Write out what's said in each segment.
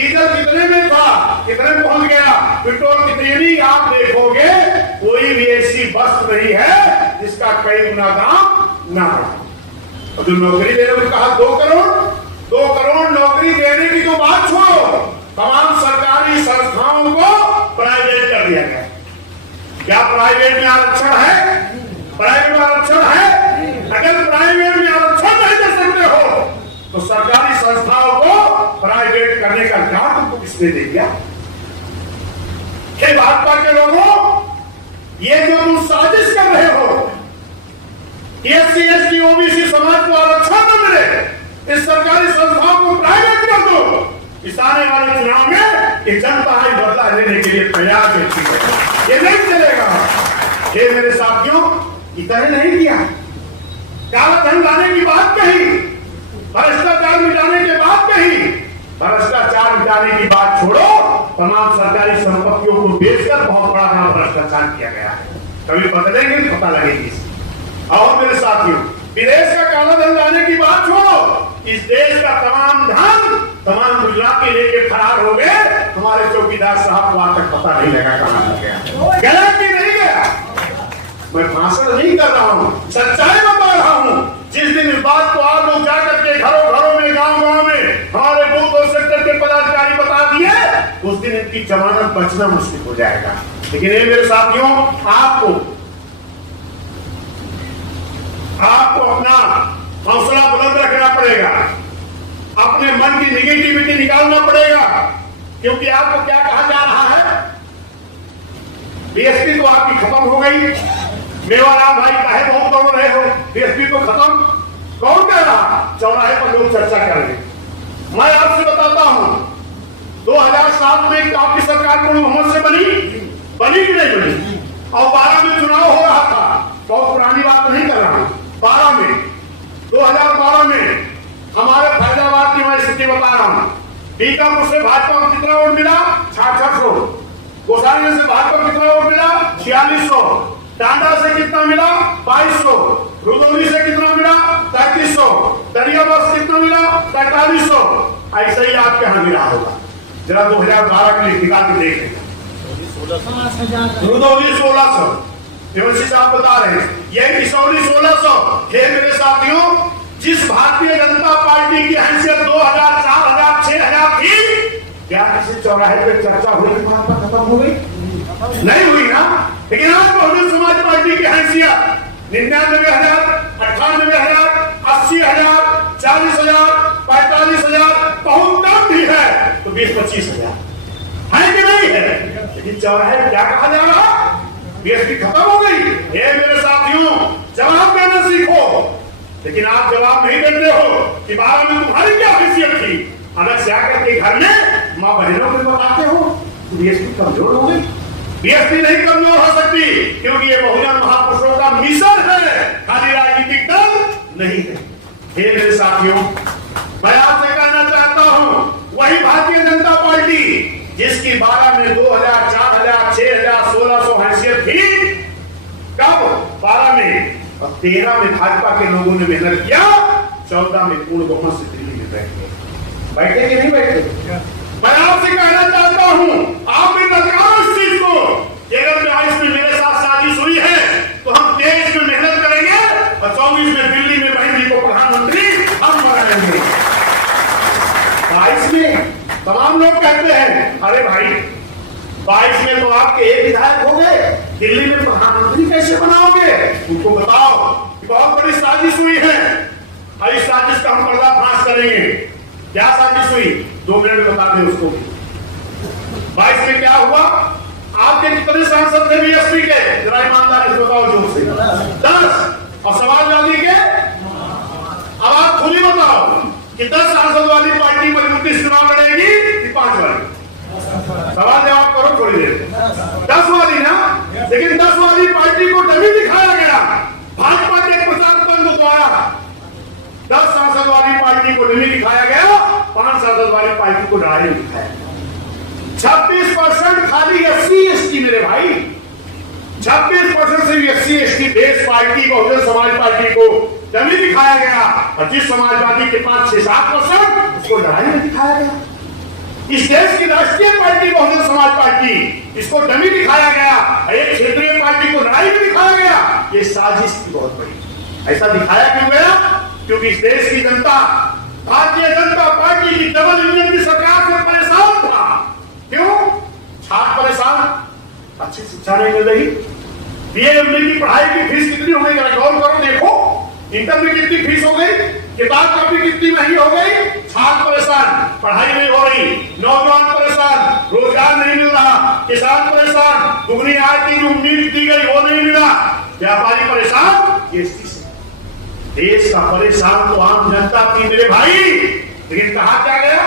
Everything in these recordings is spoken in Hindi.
डीजल कितने में था, कितने पहुंच गया, पेट्रोल कितने नहीं, आप देखोगे कोई भी ऐसी वस्तु नहीं है जिसका कई गुना दाम ना बढ़े। और जो नौकरी देने को कहा 2 करोड़ नौकरी देने की तो बात छोड़ो, तमाम सरकारी संस्थाओं को प्राइवेट कर दिया गया। क्या प्राइवेट में आरक्षण है? प्राइवेट में आरक्षण है? अगर प्राइवेट में आरक्षण नहीं दे सकते हो तो सरकारी संस्थाओं को प्राइवेट करने का अधिकार तुमको किसने दे दिया? हे भाजपा के लोगों, ये जो तुम साजिश कर रहे हो, एससी एसटी ओबीसी समाज को आरक्षण न मिले, इस सरकारी संस्थाओं को प्राइवेट कर दो, इस आने वाले चुनाव में ये जनता ही बदला लेने के लिए तैयार है। ये नहीं चलेगा। ये मेरे साथियों इतना नहीं किया, काला धन लाने की बात कही, भ्रष्टाचार मिटाने की बात कही, भ्रष्टाचार मिटाने की बात छोड़ो, तमाम सरकारी संपत्तियों को बेचकर बहुत बड़ा काम भ्रष्टाचार किया गया है। कभी बदलेंगे पता लगेगी। और मेरे साथियों, विदेश का काला धन लाने की बात छोड़ो, इस देश का तमाम धन तमाम गुजराती लेके फरार हो गए, हमारे चौकीदार साहब को आज तक पता नहीं लगा कहां हो गया, गया कि नहीं गया। मैं भाषण नहीं कर रहा हूं, सच्चाई बता रहा हूं। जिस दिन इस बात को आप लोग जाकर के घरों में, गांव में हमारे बूथ और सेक्टर के पदाधिकारी बता दिए, उस दिन इनकी जमानत बचना मुश्किल हो जाएगा। लेकिन ये मेरे साथियों, आपको अपना हौसला बुलंद रखना पड़ेगा, अपने मन की निगेटिविटी निकालना पड़ेगा, क्योंकि आपको क्या कहा जा रहा है, बीएसपी तो आपकी खत्म हो गई, मेवाराम भाई काहे बहुत दौड़ रहे हो, बीएसपी तो खत्म, कौन कह रहा? चौराहे पर लोग चर्चा कर रहे। मैं आपसे बताता हूं, 2007 में आपकी सरकार को मोहम्मद से बनी कि नहीं बनी? और 12 में चुनाव हो रहा था, बहुत पुरानी बात नहीं कर रहा हूं। 2012 में हमारे फैजाबाद की मैं स्थिति बता रहा हूं, बीकापुर से भाजपा को कितना वोट मिला? 6600। गोसाली से भाजपा को कितना वोट मिला? 4600। टांडा से कितना मिला? 2200। रुदौली से कितना मिला? 3300। दरियाबाद से कितना मिला? 4300। ऐसा ही आपके यहां मिला होगा। जरा 2012 के लिए निकाल के देख लेंगे। रुदौली 1600, देवर्षि साहब बता रहे हैं, यह किशोरी 1600। हे मेरे साथियों, जिस भारतीय जनता पार्टी की हैसियत 2000, 4000, 6000 थी, क्या किसी चौराहे पे चर्चा हुई कि वहां पर खत्म हो गई? नहीं हुई ना। लेकिन आज बहुजन समाज पार्टी की हैसियत 99,000, 98,000, 80,000, 40,000, 45,000, बहुत कम भी है तो 20-25,000 है कि नहीं है? लेकिन चौराहे क्या कहा जा रहा? बीएसपी खत्म हो गई। ये मेरे साथियों, जवाब देना सीखो। लेकिन आप जवाब नहीं देते हो कि 12 में तुम्हारी क्या हैसियत थी। अलग से आकर के घर में माँ बहनों को बताते हो तो बीएसपी कमजोर हो गई। बीएसपी नहीं कमजोर हो सकती, क्योंकि ये बहुजन महापुरुषों का मिशन है, खाली राजनीतिक दल नहीं है। हे मेरे साथियों, मैं आपसे कहना चाहता हूं, वही भारतीय जनता पार्टी जिसकी 12 में 2000, 4000, 6000, 1600 हैसियत थी, कब? 12 में। और 13 में भाजपा के लोगों ने मेहनत किया, 14 में पूर्ण बहुमत से दिल्ली में बैठे कि नहीं बैठे? मैं आपसे कहना चाहता हूं, आप भी नजर इस चीज को, अगर 22 में मेरे साथ साजिश हुई है तो हम 23 में मेहनत करेंगे और 24 में दिल्ली में बहन जी को प्रधानमंत्री हम बनाएंगे। 22 में तमाम लोग कहते हैं, अरे भाई 22 में तो आपके एक विधायक हो गए, दिल्ली में प्रधानमंत्री कैसे बनाओगे? उनको बताओ कि बहुत बड़ी साजिश हुई है और इस साजिश का हम पर्दाफाश करेंगे। क्या साजिश हुई? 2 मिनट में बता दें उसको। 22 में क्या हुआ? आपके कितने सांसद थे बीएसपी के? जरा ईमानदारी से बताओ जोर से। 10। और समाजवादी के? अब आप खुद ही बताओ कि 10 सांसद वाली पार्टी मजबूती से चुनाव लड़ेगी कि 5 वाली? सवाल जवाब करो थोड़ी देर। 10 वाली ना, लेकिन 10 वाली पार्टी को डमी दिखाया गया भाजपा के प्रचार बंद द्वारा। 10 सांसद वाली पार्टी को डमी दिखाया गया, 5 सांसद वाली पार्टी को डराई दिखाया गया। 26% खाली SC/ST मेरे भाई, 26% से SC/ST देश पार्टी बहुजन समाज पार्टी को डमी दिखाया गया, और जिस समाजवादी के पास 6-7% उसको डराई में दिखाया गया। इस देश की राष्ट्रीय पार्टी बहुजन समाज पार्टी, इसको डमी दिखाया गया, एक क्षेत्रीय पार्टी को लड़ाई में दिखाया गया। ये साजिश थी बहुत बड़ी। ऐसा दिखाया क्यों गया? क्योंकि इस देश की जनता भारतीय जनता पार्टी की डबल इंजन की सरकार से परेशान था। क्यों? छात्र परेशान, अच्छी शिक्षा नहीं मिल रही, बीए की पढ़ाई की फीस कितनी हो गई, गौर करो, देखो इंटर में कितनी फीस हो गई, किताब कॉपी कितनी महंगी हो गई। छात्र परेशान, पढ़ाई नहीं हो रही, नौजवान परेशान, रोजगार नहीं मिल रहा, किसान परेशान, दुगनी आय की जो उम्मीद दी गई वो नहीं मिला, व्यापारी परेशान। ये देश का परेशान तो आम जनता थी मेरे भाई। लेकिन कहा क्या गया?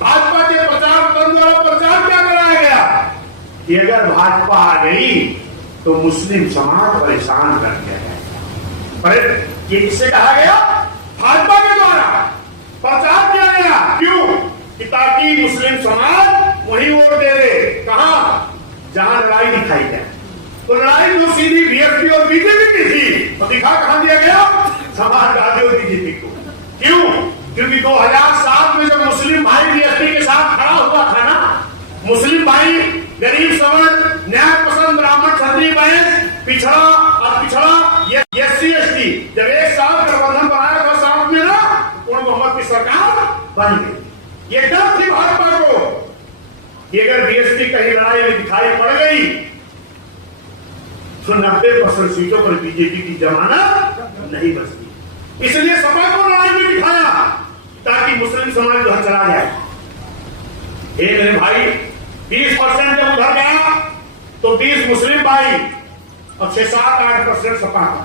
भाजपा के प्रचार क्या कराया गया कि अगर भाजपा आ गई तो मुस्लिम समाज परेशान कर दिया गया। ये किससे कहा गया? भाजपा के द्वारा प्रचार किया गया। क्यों? कि ताकि मुस्लिम समाज वही वोट दे दे। कहा? जहां लड़ाई दिखाई जाए। तो लड़ाई जो सीधी बीएसपी और बीजेपी की थी, तो दिखा कहां दिया गया? समाजवादी और बीजेपी को। क्यों? क्योंकि 2007 में जब मुस्लिम भाई बीएसपी के साथ खड़ा हुआ था ना, मुस्लिम भाई गरीब सवर्ण न्याय पसंद ब्राह्मण क्षत्रिय पिछड़ा और पिछड़ा एससी एसटी जब एक साथ गठबंधन बनाया था साथ में ना, पूर्ण बहुमत की सरकार बन गई। ये डर थी भाजपा को कि अगर बीएसपी कहीं लड़ाई में दिखाई पड़ गई तो 90% सीटों पर बीजेपी की जमानत नहीं बचती। इसलिए सपा को लड़ाई में दिखाया ताकि मुस्लिम समाज जो चला जाए। मेरे भाई 20% जब उधर गया तो 20 मुस्लिम भाई और 6-7-8% सपा का।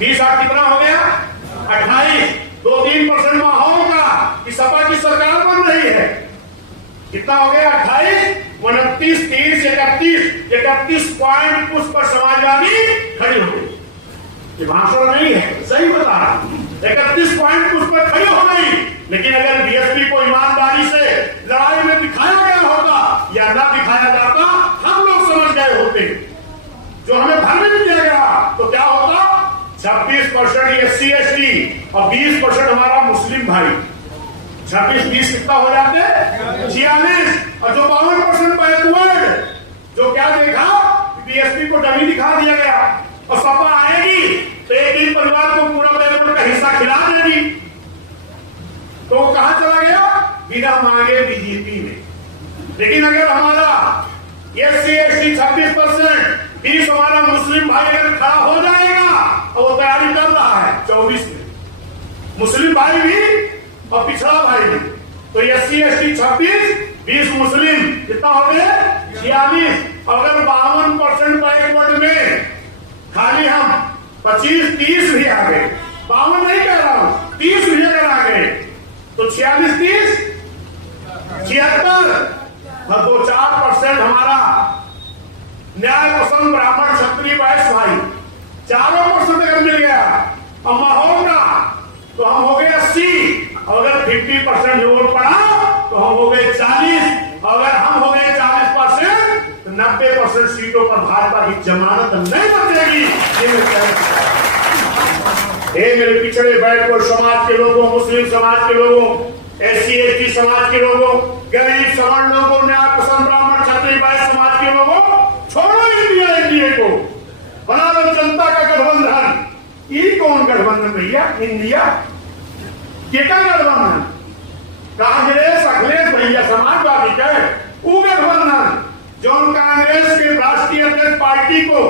20-8 कितना हो गया? 28। 2-3% माहौल का कि सपा की सरकार बन रही है। कितना हो गया? 28, 29, 30, 31 पॉइंट उस पर समाजवादी खड़ी हो गई। ये भाषण नहीं है, सही बता रहा। 31 पॉइंट उस पर खड़ी हो गई। लेकिन अगर बीएसपी को ईमानदारी से लड़ाई में दिखाया गया होता या ना दिखाया जाता, हम लोग समझ गए होते। जो हमें भ्रमित किया गया तो क्या होता? 26% एससी एसटी और 20% हमारा मुस्लिम भाई। 26-20 कितना हो जाते? 46। और जो 52% बैकवर्ड, जो क्या देखा? बीएसपी को डमी दिखा दिया गया और सपा आएगी तो एक परिवार को पूरा बैकवर्ड का हिस्सा खिला देगी। तो कहां चला गया? बिना मांगे बीजेपी में। लेकिन अगर हमारा एससी एसटी 26%, 20 हमारा मुस्लिम भाई अगर खड़ा हो जाएगा और वो तैयारी कर रहा है 24 में, मुस्लिम भाई भी और पिछड़ा भाई भी, तो एससी एसटी 26, 20 मुस्लिम, कितना हो गए? 46। अगर 52% बैकवर्ड में खाली हम 25-30 भी आ गए, 52 नहीं कह रहा हूं, 30 भी अगर आ गए तो 46-30 76 और 2-4% हमारा न्याय पसंद ब्राह्मण क्षत्रिय वैश्य भाई, 4% अगर मिल गया और माहौल का तो हम हो गए 80। अगर 50% वोट पड़ा तो हम हो गए 40। अगर हम हो गए 40% तो 90% सीटों पर भाजपा की जमानत नहीं बचेगी। मेरे पिछड़े बैकवर्ड समाज के लोगों, मुस्लिम समाज के लोगों, एससी एसटी समाज के लोगों, गरीब सवर्ण लोगों, न्याय पसंद ब्राह्मण क्षत्रिय वैश्य समाज के लोगों, छोड़ो इंडिया, एनडीए को, बना लो जनता का गठबंधन। ये कौन गठबंधन भैया? इंडिया केका गठबंधन? कांग्रेस अखिलेश भैया समाजवादी का वो गठबंधन जो कांग्रेस के राष्ट्रीय अध्यक्ष पार्टी को,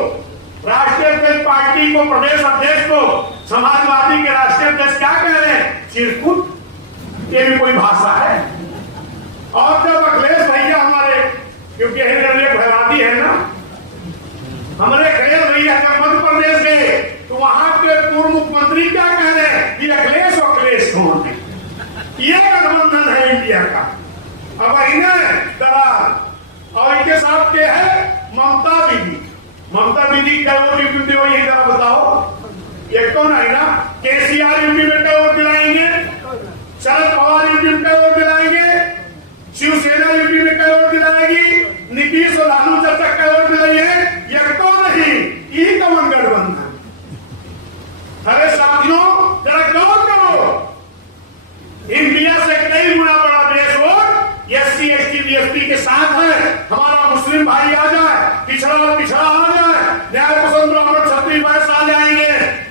प्रदेश अध्यक्ष को समाजवादी के राष्ट्रीय अध्यक्ष क्या कह रहे हैं? चिरकुट। ये भी कोई भाषा है? और जब अखिलेश भैया हमारे, क्योंकि भयवादी है ना, हमारे अखिलेश भैया जब मध्य प्रदेश गए तो वहां के पूर्व मुख्यमंत्री क्या कह रहे हैं? ये अखिलेश और अखिलेश कौन है? ये गठबंधन है इंडिया का। अब इन्हें दलाल और इनके साथ क्या है? ममता दीदी। ममता दीदी क्या वोट यूपी में? यही जरा बताओ। ये कौन है ना? केसीआर यूपी में क्या वोट दिलाएंगे? शरद पवार यूपी में क्या वोट दिलाएंगे? शिवसेना यूपी में क्या वोट दिलाएगी? नीतीश और लालू चाचा क्या वोट दिलाएंगे? ये कौन नहीं? यही कौन गठबंधन? अरे साथियों जरा गौर करो, इंडिया से कई गुना बड़ा देश वोट मुस्लिम भाई आ जाए, पिछड़ा पिछड़ा आ जाए, न्याय पसंद ब्राह्मण क्षत्रिय वैश्य आ जाएंगे,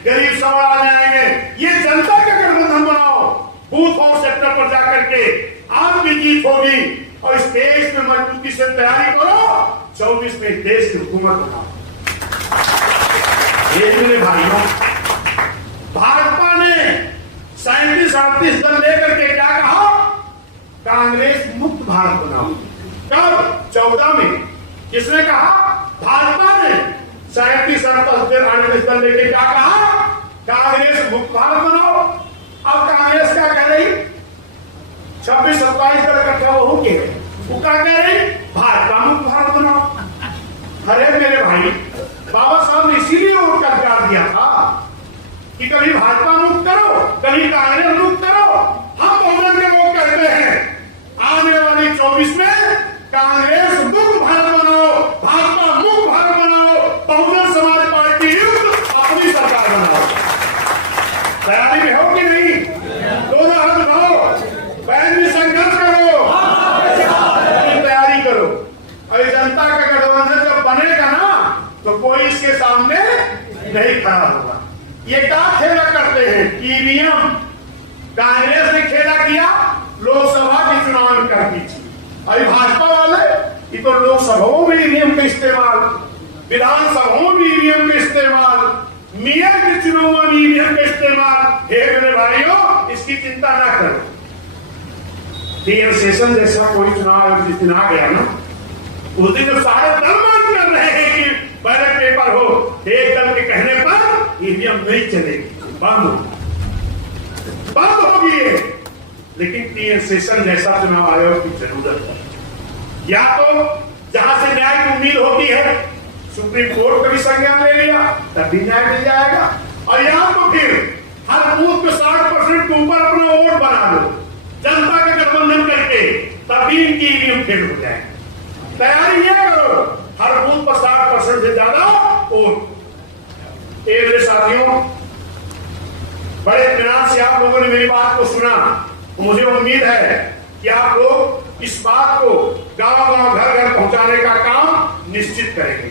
गरीब सवार आ जाएंगे। ये जनता का गठबंधन बनाओ, बूथ और सेक्टर पर जाकर के आपकी जीत होगी और इस देश में मजबूती से तैयारी करो, 24 में देश की हुकूमत बनाओ। ये मेरे भाइयों, भाजपा ने 37-38 दल लेकर के क्या कहा? कांग्रेस मुक्त भारत बनाओ। कब? 14 में। किसने कहा? भाजपा ने 37-38 दल लेकर क्या कहा? कांग्रेस मुक्त भारत बनाओ। अब कांग्रेस क्या कह रही? 26-27 दल इकट्ठा हो के वो क्या कह रही? भाजपा मुक्त भारत बनाओ। अरे मेरे भाई, बाबा साहब ने इसीलिए वोट का अधिकार दिया था कि कभी भाजपा मुक्त करो, कभी कांग्रेस मुक्त करो। हम बहुजन के लोग कहते हैं आने वाली 24 में कांग्रेस मुक्त भारत बनाओ, भाजपा मुक्त भारत बनाओ, बहुजन समाज पार्टी युक्त अपनी सरकार बनाओ। तैयारी में हो कि नहीं? दोनों हाथ उठाओ, बहन भी संघर्ष करो, तैयारी करो। और जनता का गठबंधन जब बनेगा ना तो कोई इसके सामने नहीं खड़ा होगा। ये क्या खेला करते हैं? ईवीएम। कांग्रेस ने खेला किया लोकसभा के चुनाव में करती थी, अभी भाजपा वाले ये तो लोकसभाओं में ईवीएम का इस्तेमाल, विधानसभाओं में ईवीएम का इस्तेमाल, मेयर के चुनाव में ईवीएम का इस्तेमाल। हे मेरे भाइयों, इसकी चिंता ना करो। टीएम सेशन जैसा कोई चुनाव जिस दिन आ गया ना, उस दिन जो सारे दल मांग कर रहे हैं कि बैलेट पेपर हो, एक दल के कहने पर ईवीएम नहीं चलेगी, बंद होगी। लेकिन टीएम सेशन जैसा चुनाव आयोग की जरूरत है। या तो जहां से न्याय की उम्मीद होती है, सुप्रीम कोर्ट का भी संज्ञान ले लिया तब भी न्याय मिल जाएगा, और या तो फिर हर बूथ में 60% के ऊपर अपना वोट बना लो, जनता का गठबंधन करके, तभी इनकी ईवीएम फेल हो जाएगी। तैयारी ये करो, हर बूथ पर 60% से ज्यादा वोट। मेरे साथियों, बड़े इत्मीनान से आप लोगों ने मेरी बात को सुना। मुझे उम्मीद है कि आप लोग इस बात को गांव-गांव, घर-घर पहुंचाने का काम निश्चित करेंगे।